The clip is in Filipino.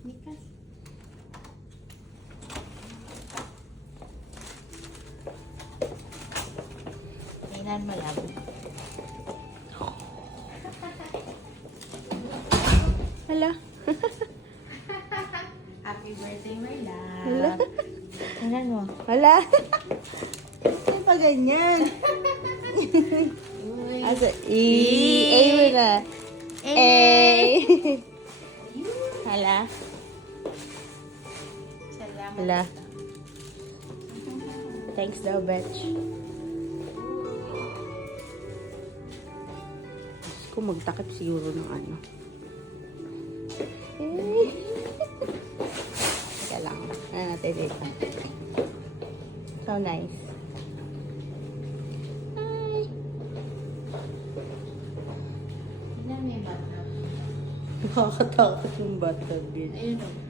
Nikas. Tingnan mo lang. Hala. Happy birthday, my love. Hala. Tingnan mo. Hala. Ano pa ganyan? Uy. Asa? A mo na. A. Hala. Salamat. Hala. Thanks daw, Betch. Gusto ko magtakip siguro ng ano. Teka lang. Ano natin dito? So nice. Hi. Tingnan mo yung bata. Nakakatakot yung bathtub yun. Ayun o.